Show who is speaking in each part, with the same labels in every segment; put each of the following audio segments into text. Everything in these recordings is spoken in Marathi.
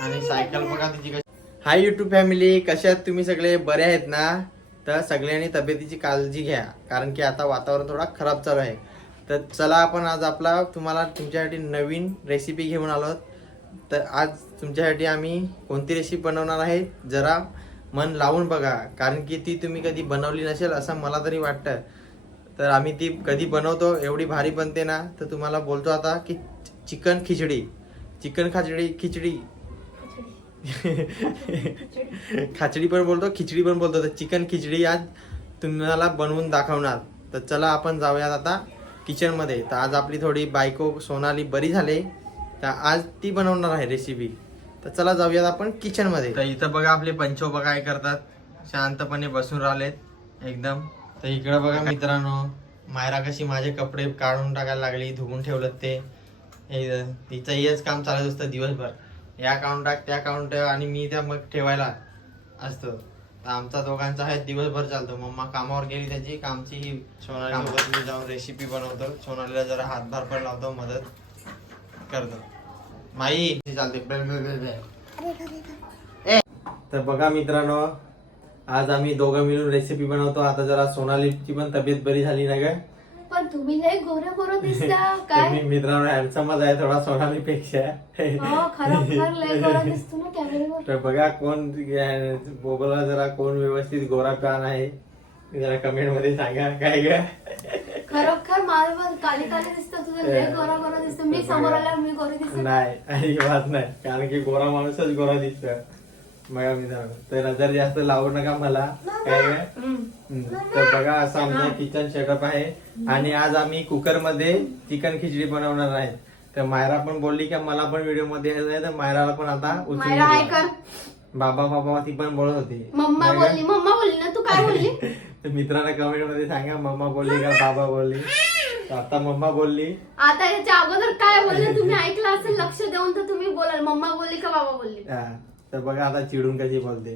Speaker 1: आणि सायकल बघा तिची कशी. हाय युट्यूब फॅमिली कशा आहेत तुम्ही सगळे? बरे आहेत ना? तर सगळ्यांनी तब्येतीची काळजी घ्या कारण की आता वातावरण थोडा खराब चालू आहे. तर चला आपण आज आपला तुम्हाला तुमच्यासाठी नवीन रेसिपी घेऊन आलो तर आज तुमच्यासाठी आम्ही कोणती रेसिपी बनवणार आहे? जरा मन लावून बघा कारण की ती तुम्ही कधी बनवली नसेल असं मला तरी वाटतं. तर आम्ही ती कधी बनवतो एवढी भारी बनते ना तर तुम्हाला बोलतो आता की चिकन खिचडी. चिकन खिचडी खिचडी. खिचडी पण बोलतो खिचडी पण बोलतो. तर चिकन खिचडी आज तुम्हाला बनवून दाखवणार. तर चला आपण जाऊयात आता किचनमध्ये. तर आज आपली थोडी बायको सोनाली बरी झाली. तर आज ती बनवणार आहे रेसिपी तर चला जाऊयात आपण किचनमध्ये. तर इथं बघा आपले पंचोबा काय करतात. शांतपणे बसून राहिलेत एकदम. तर इकडं बघा मित्रांनो मायरा कशी माझे कपडे काढून टाकायला लागली धुवून ठेवलं ते. तिचं हेच काम चालत असतं दिवसभर. या काढून टाक त्या ठेव आणि मी त्या मग ठेवायला असतो. तर आमचा दोघांचा आहे दिवसभर चालतो. मम्मा कामावर गेली त्याची कामची ही सोनाली सोबत मी जाऊन रेसिपी बनवतो. सोनालीला जरा हातभार पण लावतो मदत करतो. माई! चालते बेल बेल बेल बेल. ए, तर बघा मित्रांनो आज आम्ही दोघं मिळून रेसिपी बनवतो. आता जरा सोनालीची पण तब्येत बरी झाली ना ग?
Speaker 2: पण तुम्ही लय गोरे गोरे दिसता काय?
Speaker 1: मी मित्रांनो हँडसमच आहे थोडा सोनाली पेक्षा
Speaker 2: हो खरोखर लय गोरा दिसतो ना कॅमेऱ्यावर
Speaker 1: तर बघा कोण बोबला जरा कोण व्यवस्थित गोरा पॅन आहे. जरा कमेंटमध्ये सांगा काय ग?
Speaker 2: खरोखर पण काली काली दिसतं तुझं लय गोरा गोरा दिसतं. मी समोर आल्यावर मी गोरी दिसत
Speaker 1: नाही अजिबात नाही. कारण की गोरा माणूसच गोरा दिसत. बघा मित्रांनो तर नजर जास्त लावू नका मला. काय. तर बघा असं आमचं किचन सेटअप आहे. आणि आज आम्ही कुकरमध्ये चिकन खिचडी बनवणार आहे. तर मायरा पण बोलली की मला पण व्हिडिओमध्ये यायचं आहे. तर मायराला पण आता उचलून
Speaker 2: मायरा हाय
Speaker 1: घेतलं.
Speaker 2: कर.
Speaker 1: बाबा बाबा ती पण बोलत होती.
Speaker 2: मम्मा
Speaker 1: नाही का?
Speaker 2: बोलली. मम्मा बोलली ना तू काय बोलली?
Speaker 1: तर मित्रांना कमेंटमध्ये सांगा मम्मा बोलली का बाबा बोलली. तर आता मम्मा बोलली.
Speaker 2: आता याच्या अगोदर काय बोलले? तुम्ही ऐकलं असेल लक्ष देऊन तर तुम्ही बोलाल. मम्मा बोलली का बाबा बोलली?
Speaker 1: हा. तर बघा आता चिडून कशी बोलते.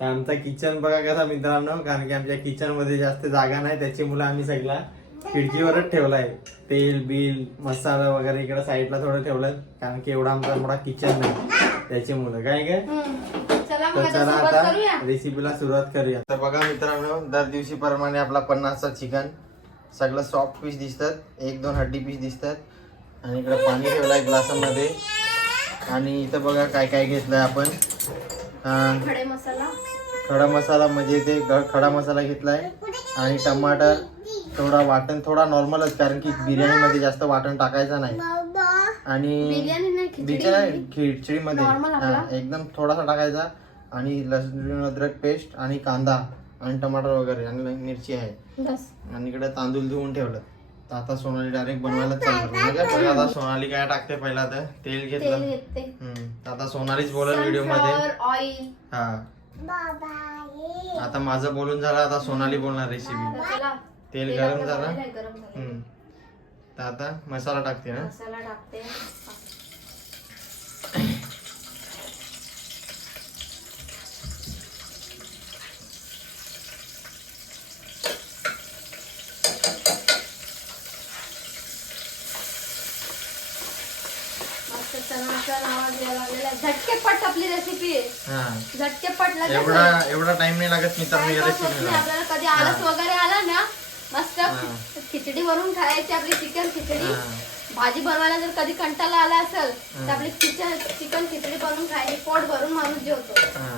Speaker 1: तर आमचा किचन बघा कसा मित्रांनो कारण की आमच्या किचनमध्ये जास्त जागा नाही त्याच्यामुळे आम्ही सगळा खिडकीवरच ठेवलाय. तेल बिल मसाला वगैरे इकडे साईडला थोडं ठेवलंय कारण की एवढा आमचा मोठा किचन नाही. त्याच्यामुळे काय काय
Speaker 2: मग
Speaker 1: तर
Speaker 2: आता
Speaker 1: चला आता रेसिपीला सुरुवात करूया. तर बघा मित्रांनो दर दिवशी प्रमाणे आपला पन्नासचा चिकन सगळं सॉफ्ट पीस दिसतात. एक दोन हड्डी पीस दिसतात. आणि इकडे पाणी ठेवलंय ग्लासामध्ये आणि इथं बघा काय काय घेतलंय आपण.
Speaker 2: खडे मसाला
Speaker 1: खडा मसाला म्हणजे ते ग- खडा मसाला घेतलाय आणि टमाटर थोडा वाटण थोडा नॉर्मलच कारण की बिर्याणीमध्ये जास्त वाटण टाकायचं नाही. आणि
Speaker 2: बिर्याणी नाही खिचडी
Speaker 1: बिचारा खिचडीमध्ये.
Speaker 2: Normal आपला?
Speaker 1: हा, एकदम थोडासा टाकायचा आणि लसूण अद्रक पेस्ट आणि कांदा आणि टमाटर वगैरे आणि मिरची आहे.
Speaker 2: बस.
Speaker 1: आणि इकडे तांदूळ धुवून ठेवलं. तर आता सोनाली डायरेक्ट बनवायला चालू आता सोनाली काय टाकते पहिला तर. तेल
Speaker 2: तेल
Speaker 1: घेतलं हम्म, आता सोनालीच बोलेल
Speaker 2: व्हिडिओमध्ये
Speaker 1: हा. आता माझं बोलून झालं आता सोनाली बोलणार रेसिपी तेल गरम झालं. हम्म. तर आता मसाला टाकते ना.
Speaker 2: मसाला टाकते. यायला लागलेला आहे. झटकेपट आपली रेसिपी आहे
Speaker 1: हा
Speaker 2: झटकेपट लगेच
Speaker 1: एवढा
Speaker 2: होईल.
Speaker 1: एवढा टाइम नाही लागत मित्रांनो या
Speaker 2: टाइमपास होत नाही.
Speaker 1: रेसिपीला
Speaker 2: आपल्याला कधी आळस वगैरे आला ना मस्त
Speaker 1: हा.
Speaker 2: खिचडी बनवून खायची आपली चिकन खिचडी
Speaker 1: हा.
Speaker 2: भाजी बनवायला जर कधी कंटाळा आला असेल तर. आपली चिकन चिकन खिचडी बनवून खायची पोट भरून माणूस जेवतो
Speaker 1: हा.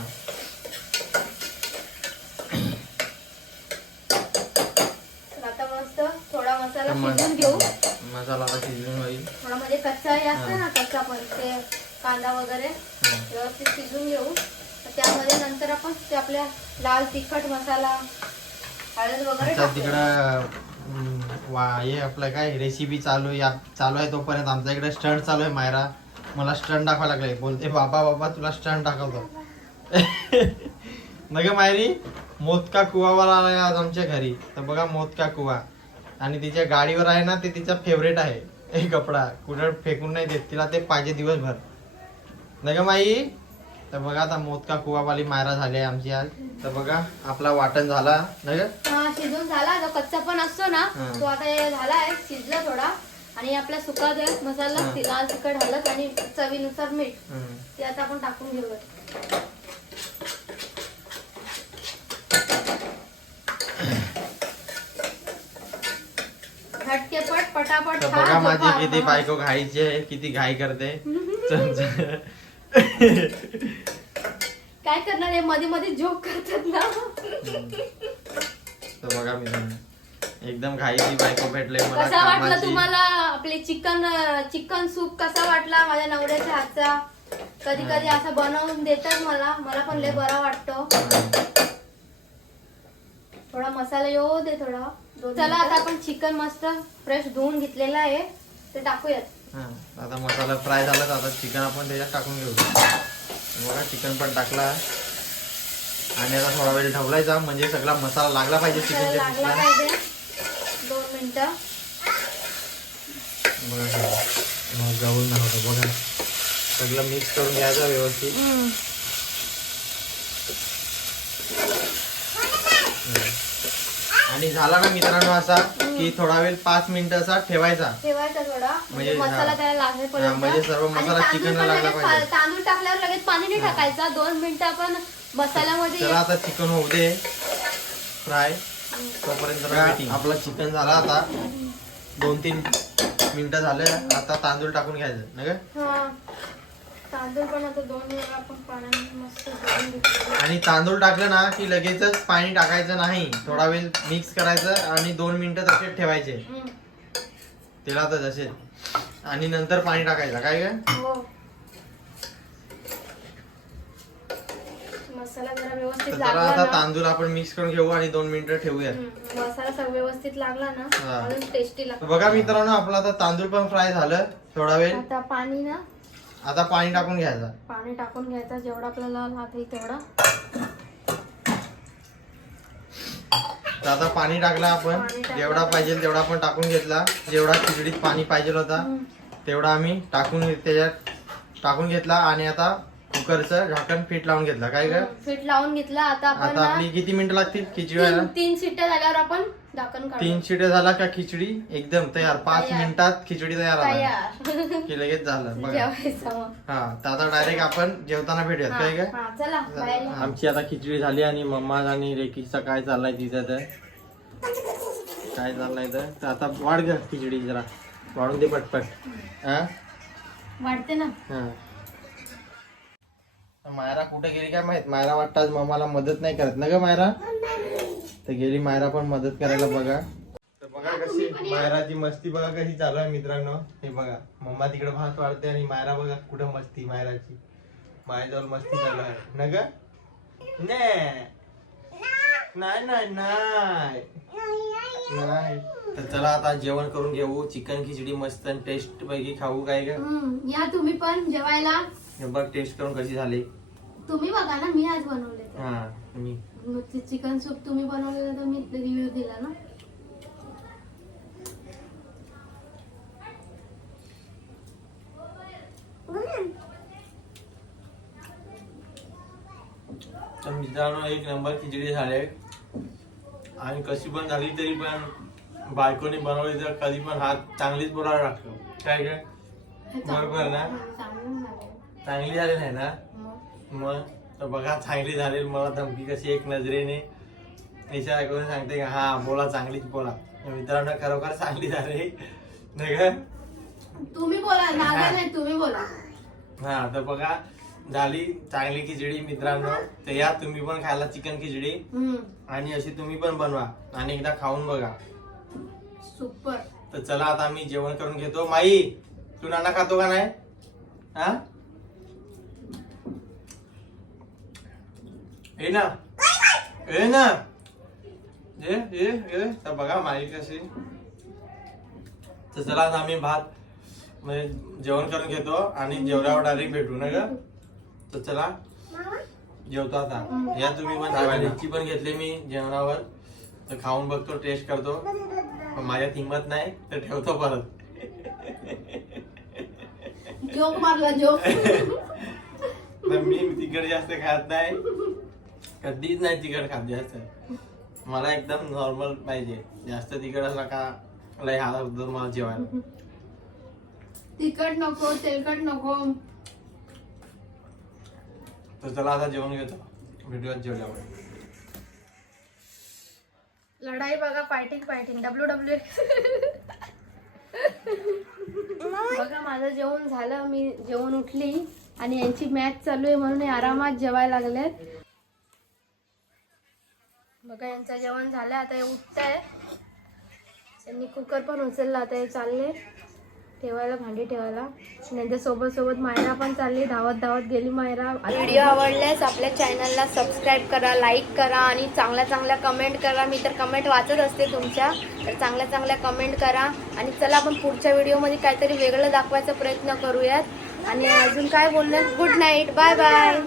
Speaker 2: तर आता मस्त थोडा मसाला घेऊ
Speaker 1: शिजून होईल.
Speaker 2: थोडा म्हणजे कच्चा हे असतं. ना कच्चा पण ते कांदा वगैरे. व्यवस्थित शिजवून घेऊ. त्यामध्ये नंतर आपण ते आपल्या लाल तिखट मसाला हळद वगैरे.
Speaker 1: तिकडं वा हे आपलं काय रेसिपी चालू आहे या- चालू आहे तोपर्यंत आमच्या इकडे स्टंट चालू आहे मायरा. मला स्टंट दाखवा लागले. बोलते बाबा बाबा तुला स्टंट दाखवतो. नग मायरी मोदका आलाय आज आमच्या घरी. तर बघा मोदका कुवा. आणि तिच्या गाडीवर आहे ना ते तिचा फेवरेट आहे. हे कपडा. कुठं फेकून नाही देत. तिला ते पाहिजे दिवसभर. नग माई? तर बघा आता मोदका कुवावाली मायरा झाली आमची आज. तर बघा आपला वाटण झाला.
Speaker 2: हा शिजून झाला. जो कच्चा पण असतो ना. तो आता झाला आहे. शिजला थोडा. आणि आपला सुका मसाला. लाल तिखट हलत आणि चवीनुसार मीठ. ते आता आपण टाकून घेऊया
Speaker 1: तर
Speaker 2: खा,
Speaker 1: बघा माझी. किती बायको घाईची आहे किती घाई करते.
Speaker 2: काय करणार आहे? मध्ये मध्ये जोक करतात ना.
Speaker 1: तर बघा मी एकदम घाईची बायको भेटले मला
Speaker 2: कसा वाटला
Speaker 1: कामाची.
Speaker 2: तुम्हाला आपले चिकन चिकन सूप कसा वाटला माझ्या नवऱ्याच्या हातचा? कधी कधी असं बनवून देतात मला. मला पण लय बरा वाटतो. थोडा मसाला येऊ दे थोडा. चला आता आपण चिकन मस्त फ्रेश धुवून घेतलेला आहे. ते टाकूयात.
Speaker 1: हा, आता मसाला फ्राय झाला तर आता चिकन आपण त्याच्यात टाकून घेऊ. बघा चिकन पण टाकला. आणि आता थोडा वेळ ठेवलायचा म्हणजे सगळा मसाला लागला पाहिजे
Speaker 2: त्याला
Speaker 1: चिकनच्या
Speaker 2: लागला
Speaker 1: पीसला
Speaker 2: पाहिजे. दोन मिनिटं.
Speaker 1: बघा हे. मग जवळ नाही होतं बघा. सगळं मिक्स करून घ्यायचं व्यवस्थित. आणि झाला ना मित्रांनो असा की थोडा वेळ पाच मिनिटं असा ठेवायचा.
Speaker 2: ठेवायचा थोडा. म्हणजे
Speaker 1: म्हणजे
Speaker 2: मसाला. त्याला
Speaker 1: हा,
Speaker 2: लागेपर्यंत
Speaker 1: म्हणजे सर्व
Speaker 2: आणि
Speaker 1: मसाला
Speaker 2: तांदूळ
Speaker 1: चिकनला
Speaker 2: पण
Speaker 1: लागला
Speaker 2: लगेच
Speaker 1: पाहिजे.
Speaker 2: पा- तांदूळ टाकल्यावर लगेच पाणी नाही. टाकायचा. दोन मिनिटं आपण मसाल्यामध्ये
Speaker 1: चला आता चिकन होऊ दे. फ्राय. तोपर्यंत आपला चिकन झाला आता. दोन तीन मिनिटं झाले. आता तांदूळ टाकून घ्यायचं. ना ग?
Speaker 2: हा. तांदूळ पण आता दोन वेळा आपण पाण्याने मस्त धुवून घेतलेले.
Speaker 1: आणि तांदूळ टाकलं ना की लगेचच पाणी टाकायचं नाही. थोडा वेळ मिक्स करायचं आणि दोन मिनिटं तसे ठेवायचे.
Speaker 2: हम्म.
Speaker 1: तेला तर जसे. आणि नंतर पाणी टाकायचं. काय काय
Speaker 2: हो. मसाला जरा व्यवस्थित
Speaker 1: तर चला
Speaker 2: लागला
Speaker 1: आता
Speaker 2: ना.
Speaker 1: तांदूळ आपण मिक्स करून घेऊ आणि दोन मिनिटं ठेवूयात.
Speaker 2: हम्म. मसाला सगळं व्यवस्थित लागला ना
Speaker 1: हा.
Speaker 2: अजून टेस्टी लागतो
Speaker 1: बघा मित्रांनो आपला आता तांदूळ पण फ्राय झालं. थोडा वेळ.
Speaker 2: आता पाणी ना
Speaker 1: आता पाणी टाकून घ्यायचं.
Speaker 2: पाणी टाकून घ्यायचा जेवढा आपल्याला लागेल तेवढा.
Speaker 1: तर आता पाणी टाकलं आपण. जेवढा पाहिजे तेवढा आपण टाकून घेतला. जेवढा खिचडीत पाणी पाहिजे होता. तेवढा आम्ही टाकून त्याच्यात टाकून घेतला आणि आता कुकरचं झाकण फिट लावून घेतला. काय काय
Speaker 2: पीठ लावून घेतला. आता
Speaker 1: आता आपली किती मिनिटं लागतील खिचडी व्हायला?
Speaker 2: तीन तीन शिट्ट्या झाल्यावर आपण झाकण
Speaker 1: तीन शिट्या झाला का खिचडी? एकदम तयार. पाच
Speaker 2: तयार.
Speaker 1: मिनिटात खिचडी तयार झाला
Speaker 2: तयार.
Speaker 1: की लगेच झालं. बघा.
Speaker 2: जेवायचं मग.
Speaker 1: हा तर आता डायरेक्ट आपण जेवताना भेटूयात. काय काय
Speaker 2: हा, चला बाहेर या.
Speaker 1: आमची आता खिचडी झाली आणि मम्मा आणि रेकीचा काय चाललाय तिथं तर? काय चाललाय तर? तर आता वाढ ग खिचडी जरा. वाढून दे पटपट. हा?
Speaker 2: वाटते ना.
Speaker 1: हा. मायरा कुठे गेली काय माहीत? मायरा वाटतं आज मम्माला मदत नाही करत. ना ग मायरा? तर गेली मायरा पण मदत करायला बघा. तर बघा कशी मायराची मस्ती बघा कशी चालू आहे मित्रांनो. हे बघा मम्मा तिकडे भात वाढते आणि मायरा बघा कुठं मस्ती मायराची. माझ्याजवळ मस्ती चालू आहे. ना ग? नाही नाही नाही. नाही. तर चला आता जेवण करून घेऊ. चिकन खिचडी मस्त टेस्ट पैकी खाऊ काय का
Speaker 2: हम्म, या तुम्ही पण जेवायला.
Speaker 1: हे बघ टेस्ट करून कशी झाली.
Speaker 2: तुम्ही बघा ना मी आज बनवले.
Speaker 1: हा मी.
Speaker 2: मग ते चिकन सूप तुम्ही बनवलेलं तर मी रिव्ह्यू दिला ना.
Speaker 1: तर मित्रांनो एक नंबर खिचडी झाली. आणि कशी पण झाली तरी पण बायकोने बनवली तर कधी पण हात चांगलीच बोलायला लागतो. काय काय बरोबर ना?
Speaker 2: चांगलं झालं.
Speaker 1: नाही ना?
Speaker 2: मग?
Speaker 1: तर बघा चांगली झाली. मला धमकी कशी एक नजरेने. इशारा करून सांगते का हा बोला चांगलीच बोला. तर मित्रांनो खरोखर चांगली झाली. नाही का?
Speaker 2: तुम्ही बोला नाही तुम्ही बोला.
Speaker 1: हा तर बघा झाली चांगली खिचडी मित्रांनो. तर या तुम्ही पण खायला चिकन खिचडी. आणि अशी तुम्ही पण बनवा. आणि एकदा खाऊन बघा.
Speaker 2: सुपर.
Speaker 1: तर चला आता आम्ही जेवण करून घेतो. माई तू नाना खातो का नाही? हा? ये ना ये ना ये ये ये तर बघा माई कशी तर चला आता आम्ही भात म्हणजे जेवण करून घेतो आणि जेवल्यावर डायरेक्ट भेटू ना ग तर चला जेवतो आता या तुम्ही पण जेवायची पण घेतली मी जेवणावर तर खाऊन बघतो टेस्ट करतो पण माझ्यात हिंमत नाही तर ठेवतो परत
Speaker 2: जोक मारला जोक
Speaker 1: तर मी तिखट जास्त खात नाही कधीच नाही तिखट खात जास्त. मला एकदम नॉर्मल पाहिजे. जास्त तिखट असला का लय होतो मला जेवायला.
Speaker 2: तिखट नको तेलकट नको.
Speaker 1: तर चला आता जेवण घेतो. व्हिडिओ जेवल्यावर
Speaker 2: लढाई बघा फायटिंग फायटिंग डब्ल्यू डब्ल्यू बघा माझं जेवण झालं. मी जेवण उठली आणि यांची मॅच चालू आहे म्हणून हे आरामात जेवायला लागलेत. बघा यांचं जेवण झालं आता हे उठत आहे त्यांनी कुकर पण उचलला. आता हे चालले ठेवायला भांडी ठेवायला. त्यांच्यासोबत सोबत मायरा पण चालली. धावत धावत गेली मायरा. व्हिडिओ आवडल्यास आपल्या चॅनलला सबस्क्राईब करा लाईक करा आणि चांगल्या चांगल्या कमेंट करा. मी तर कमेंट वाचत असते तुमच्या. तर चांगल्या चांगल्या कमेंट करा. आणि चला आपण पुढच्या व्हिडिओमध्ये काहीतरी वेगळं दाखवायचा प्रयत्न करूयात. आणि अजून काय बोलणार? Good night bye bye